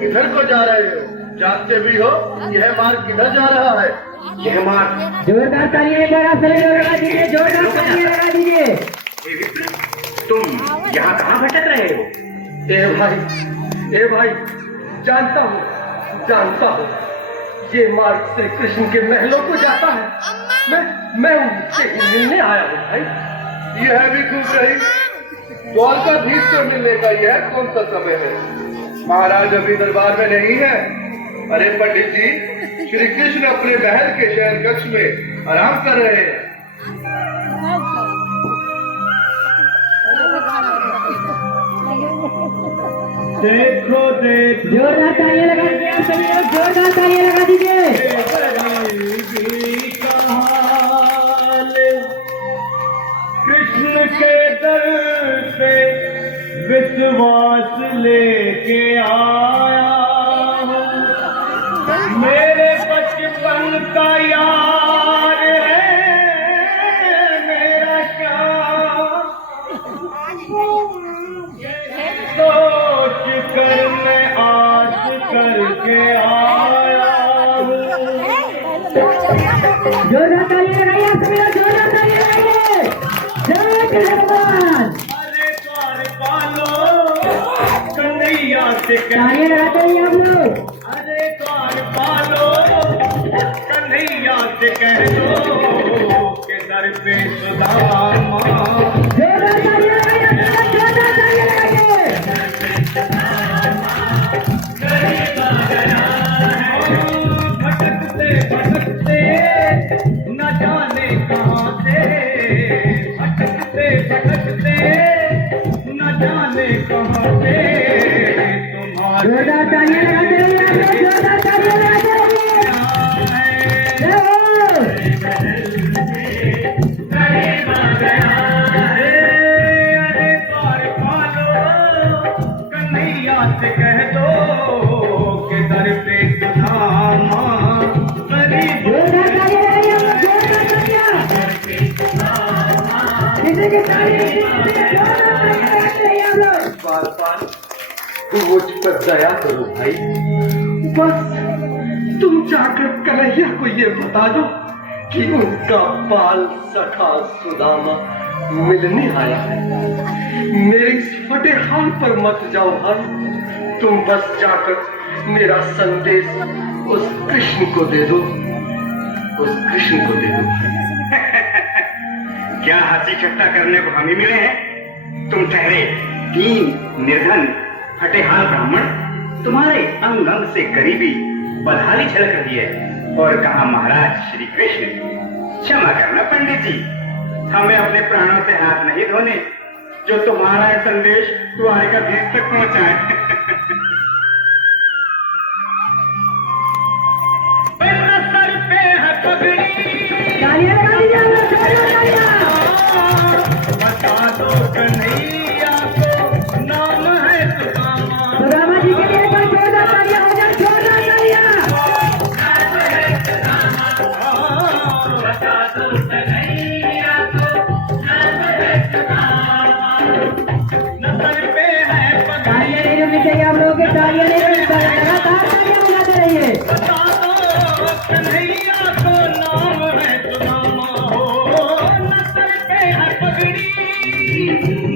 किधर को जा रहे हो? जानते भी हो यह मार्ग किधर जा रहा है? यह मार्ग जोरदार तालियां एक बार आप सभी लोग लगा दीजिए, जोरदार तालियां लगा दीजिए। हे विप्र, तुम यहाँ कहाँ भटक रहे हो? ए भाई, जानता हूँ ये मार्ग श्री कृष्ण के महलों को जाता है। मैं उनसे ही मिलने आया हूँ भाई। यह भी खूब रही। द्वारकाधीश से मिलने का यह कौन सा समय है? महाराज अभी दरबार में नहीं है। अरे पंडित जी, श्री कृष्ण अपने महल के शयन कक्ष में आराम कर रहे हैं। देखो जोरदार तालियां लगा दीजिए आप सभी लोग, जोरदार तालियां लगा दीजिए। गरीबी का हाल, कृष्ण के दर से विश्वास लेके आया हूँ। मेरे बचपन का यार है मेरा क्या, सोच कर मैं आज करके आया हूँ। जोरदार तालियां लगाइए आप सभी लोग, जोरदार तालियां लगाइए। जय कृष्ण भगवान। अरे द्वार पालो कन्हैया से तालियां लगाते रहिए आप लोग। अरे द्वार पालो कन्हैया से कह दो के दर पे सुदामा। जोरदार तालियां लगाइए आप लोग, जोरदार तालियां लगाइए। भटकते भटकते न जाने कहाँ से, भटकते भटकते न जाने कहाँ से तुम्हारे जोरदार तालियां लगाते रहिए आप लोग, जोरदार तालियां लगाते रहिए। जय हो। अरे द्वार पालो कन्हैया से कह दो के दर पे सुदामा। जोरदार तालियां लगाइए आप लोग, जोरदार तालियां। किसी की तालियां जोरदार तालियां लगाते रहिए आप लोग। बाल मुझ पर दया करो भाई। बस तुम जाकर कन्हैया को ये बता दो कि उनका बाल सखा सुदामा मिलने आया है। मेरे इस फटे हाल पर मत जाओ भाई। तुम बस जाकर मेरा संदेश उस कृष्ण को दे दो, उस कृष्ण को दे दो। क्या हंसी ठट्टा करने को हमें मिले हैं? तुम ठहरे दीन निर्धन फटेहाल ब्राह्मण, तुम्हारे अंग अंग से गरीबी बदहाली झलक रही है। और कहा महाराज श्री कृष्ण। क्षमा करना पंडित जी, हमें अपने प्राणों से हाथ नहीं धोने जो तुम्हारा यह संदेश द्वारकाधीश तक पहुंचाए। सर पे है पगड़ी, तालियां लगा दीजिए आप लोग, जोरदार तालियां। बता दो कन्हैया को नाम है सुदामा। सुदामा जी के लिए एक बार जोरदार तालियां हो जाए, जोरदार तालियां। बता दो कन्हैया को नाम है सुदामा। नजर पे है पगड़ी, तालियां नहीं रुकनी चाहिए आप लोगों के, तालियां नहीं रुकनी चाहिए, लगातार तालियां बजाते रहिए। बता दो कन्हैया को नाम है सुदामा हो। नजर पे है पगड़ी,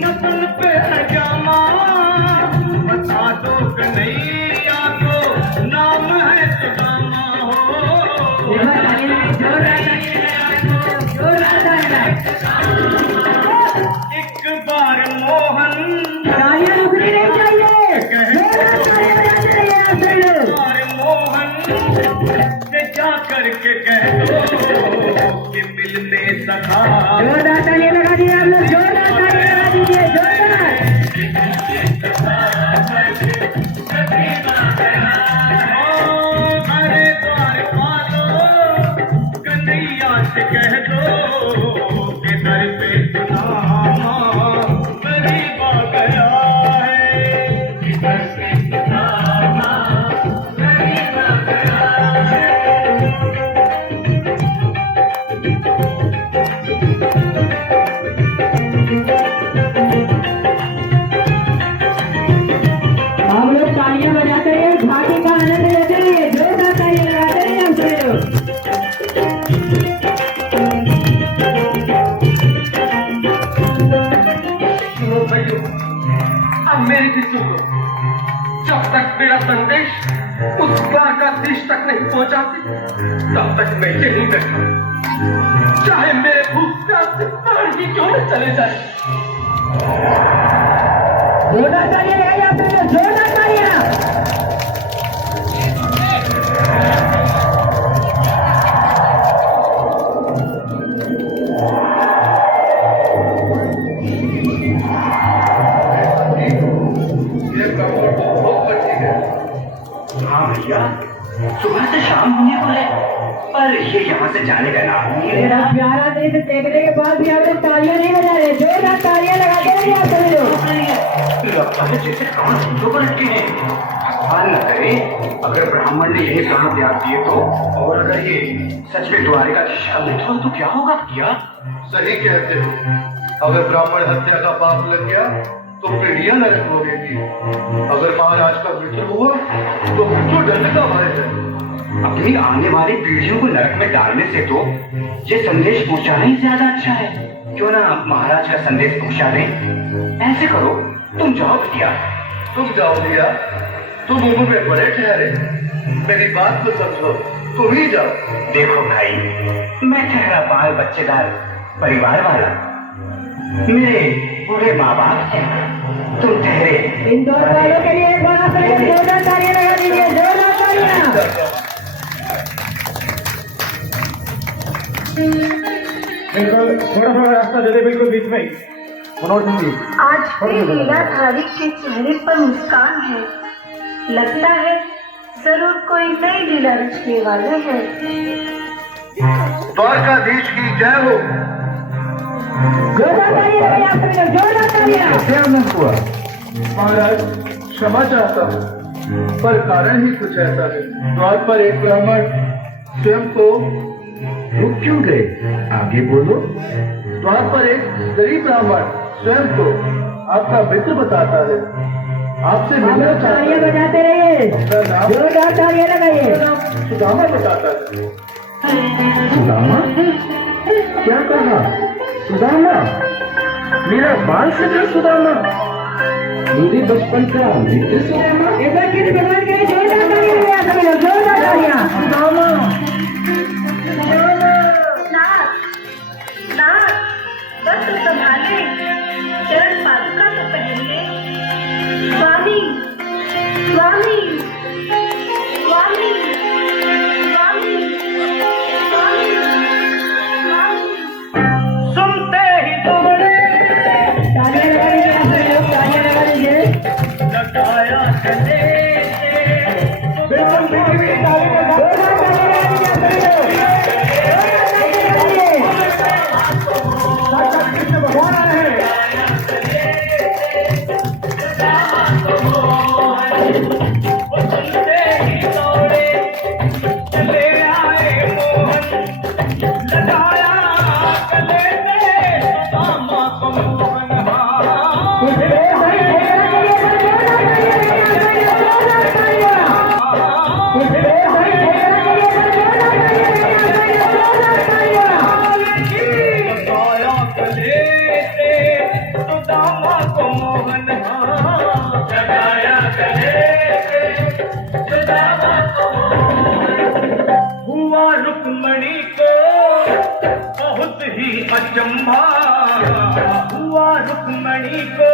नजर पे है जामा। बता दो कन्हैया को नाम है सुदामा हो। एक बार तालियां लगाइए, जोरदार तालियां, जोरदार तालियां। एक बार मोहन, तालियां रुकनी नहीं चाहिए, जोरदार तालियां बजाते रहिए आप सभी लोग। एक बार मोहन से जा करके कह दो कि मिलने सखा। जोरदार तालियां लगा दीजिए आप लोग, जोरदार तालियां लगा दीजिए, जोरदार। अरे द्वार पालो कन्हैया से कह दो कि दर पे सुदामा गरीब आ गया है। कि दर पे सुदामा गरीब आ गया है। सुनो भाइयों, अब मेरी भी सुन लो। जब तक मेरा संदेश उस द्वारकाधीश तक नहीं पहुंचाती, तब तक मैं यहीं बैठा हूं। चाहे मेरे भूख प्यास से प्राण ही क्यों न चले जाए। जोरदार तालियां लगाइए आप लोग, जोरदार तालियां। हाँ भैया, सुबह से शाम होने को है, पर ये यहाँ से जाने का नाम नहीं ले मेरा रहा। प्यारा देश देखने के बाद भी आप लोग तालियां नहीं बजा रहे, जोरदार तालियां लगाते रहिए आप सभी लोग। लगता है जैसे कान सूखों पर अटके हैं। भगवान न करे अगर ब्राह्मण ने यही प्राण त्याग दिए तो, और अगर ये सच में द्वारिका की शादी हो तो क्या होगा भैया? सही कहते हो। अगर ब्राह्मण हत्या का पाप लग गया तो पीढ़ियां नरक भोगेगी। अगर महाराज का मृत्यु हुआ तो मृत्यु दंड का भय है। अपनी आने वाली पीढ़ियों को नरक में डालने से तो ये संदेश पहुंचाना ही ज्यादा अच्छा है। क्यों ना महाराज का संदेश पहुंचा दें? ऐसे करो, तुम जाओ भैया। तुम जाओ भैया, तुम उम्र में बड़े ठहरे, मेरी बात को समझो, तुम ही जाओ। देखो भाई, मैं ठहरा बाल बच्चेदार परिवार वाला, मेरे बूढ़े माँ बाप हैं, तुम ठहरे। इन दो तालियों के लिए एक बार आप लोग जोरदार तालियां लगा दीजिए, जोरदार तालियां। बिल्कुल थोड़ा थोड़ा रास्ता दे दे, बिल्कुल बीच में ही। मनोज सिंह जी, आज फिर लीलाधारी के चेहरे पर मुस्कान है। लगता है जरूर कोई नई लीला रचने वाले हैं। द्वारकाधीश की जय हो। जोरदार तालियां लगाइए आप सभी लोग, जोरदार तालियां। क्या आनंद हुआ? महाराज क्षमा चाहता हूँ, पर कारण ही कुछ ऐसा है। द्वार पर एक ब्राह्मण स्वयं को रुक क्यों गए? आगे बोलो। द्वार पर एक गरीब ब्राह्मण स्वयं को आपका मित्र बताता है, आपसे आप मिलना लोग चाहता तालियां है। बजाते रहिए, उसका नाम जोरदार तालियां लगाइए। सुदामा बताता है। सुदामा? क्या कहा? सुदामा? मेरा बाल सखा सुदामा? मेरे बचपन का मित्र सुदामा? एक बार किसी भगवान के लिए जोरदार तालियां लगाइए आप सभी लोग, जोरदार तालियां। सुदामा? नाथ, बस तो संभाले, चरण पादुका तो पहनिए। स्वामी, स्वामी, स्वामी, स्वामी, स्वामी, स्वामी। सुनते ही दौड़े तालियां लगा दीजिए आप सभी लोग, तालियां लगा दीजिए। लगाया चले बिल्कुल पृथ्वी तालियां लगा, जोरदार तालियां लगा दीजिए आप सभी लोग, जोरदार तालियां लगाइए। साक्षात कृष्ण भगवान आए हैं। सुनते ही दौड़े चले आए मोहन, लगाया गले में सुदामा को मोहन। इस देश में ठेकरा के लिए सर जोरदार तालियां लगाइए आप सभी लोग, जोरदार तालियां। इस देश में ठेकरा के लिए सर जोरदार तालियां लगाइए आप सभी लोग, जोरदार तालियां। लगाया गले से सुदामा को मोहन। लगाया गले से सुदामा को मोहन। हुआ रुक्मणी को बहुत ही अचंभा, हुआ रुक्मणी को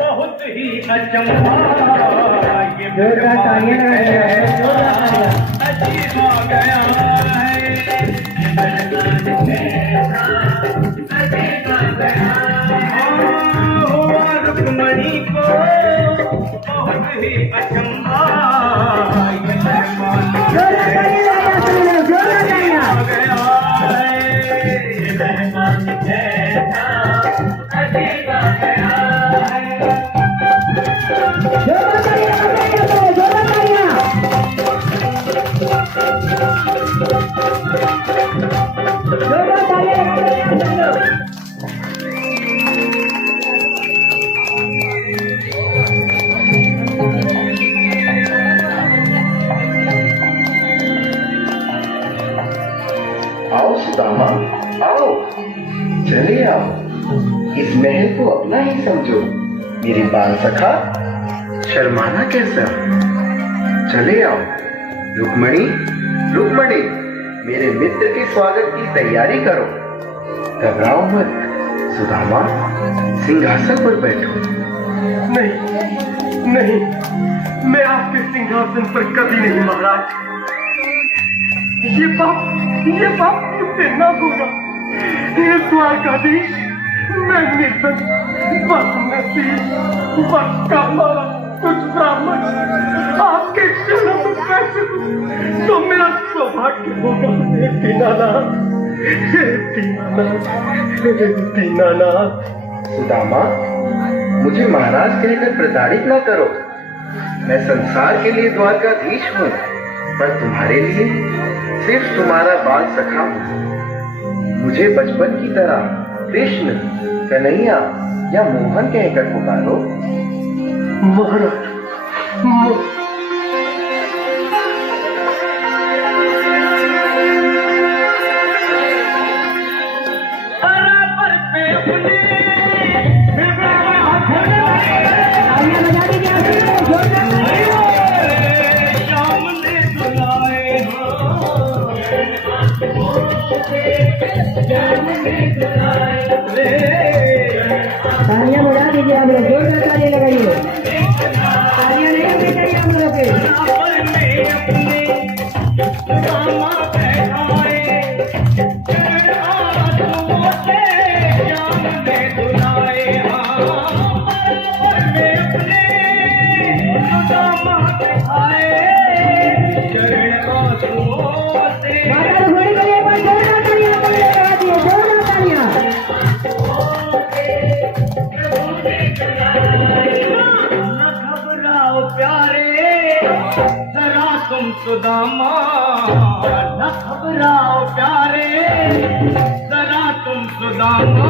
बहुत ही अचंभा। ये जोरदार तालियां लगाइए आप सभी लोग, जोरदार तालियां। अजीब आ गया है, हुआ रुक्मणी को बहुत ही अचंभा। ये मेहमान जोरदार तालियां लगाइए आप सभी लोग, जोरदार तालियां। आ गया है, ये मेहमान कैसा अजीब आ गया है। जोरदार तालियां लगाइए आप सभी लोग, जोरदार तालियां। जोरदार तालियां लगाइए आप सभी लोग। को अपना ही समझो। मेरी बाल सखा, शर्माना कैसा? चले आओ। रुक्मणी, रुक्मणी, मेरे मित्र के स्वागत की तैयारी करो। घबराओ मत। सुदामा, सिंहासन पर बैठो। नहीं नहीं, मैं आपके सिंहासन पर कभी नहीं महाराज। ये पाप मुझसे न होगा। हे द्वारकाधीश, मैं निर्धन, बदनसीब, बस का मारा कुछ ब्राह्मण आपके चरणों में कैसे दूं? तो मेरा सौभाग्य होगा। हे दीनानाथ, हे दीनानाथ, हे दीनानाथ। सुदामा, मुझे महाराज कहकर प्रताड़ित न करो। मैं संसार के लिए द्वारकाधीश हूँ, पर तुम्हारे लिए सिर्फ तुम्हारा बाल सखा हूँ। मुझे बचपन की तरह कृष्ण, कन्हैया या मोहन कहकर पुकारो। महाराज, बराबर पे अपने तालियां बजा दीजिए आप लोग, जोरदार तालियां। शाम ने सुनाए तालियां बजा दीजिए आप लोग, जोरदार तालियां लगाइए। तालियां नहीं होनी चाहिए हम लोग के। बराबर में अपने सुदामा बैठाए आंसुओं से शाम ने सुनाए। बराबर में अपने सुदामा बैठाए चरण आंसुओं से। माता को घोड़ी करिए, पर जोरदार तालियां लगा दिए, जोरदार तालियां। न घबराओ प्यारे, जरा तुम सुदामा, न घबराओ प्यारे, जरा तुम सुदामा,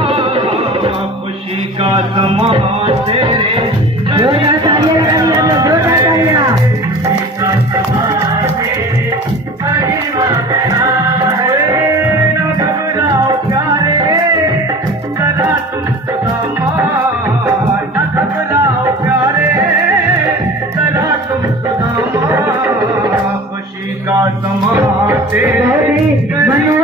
खुशी का समा तेरे जोरदार तालियां लगाइए आप लोग, जोरदार तालियां। न घबराओ प्यारे, जरा तुम सुदामा, न घबराओ प्यारे, जरा तुम सुदामा, खुशी का समा बहुत तेरे ही मनोहर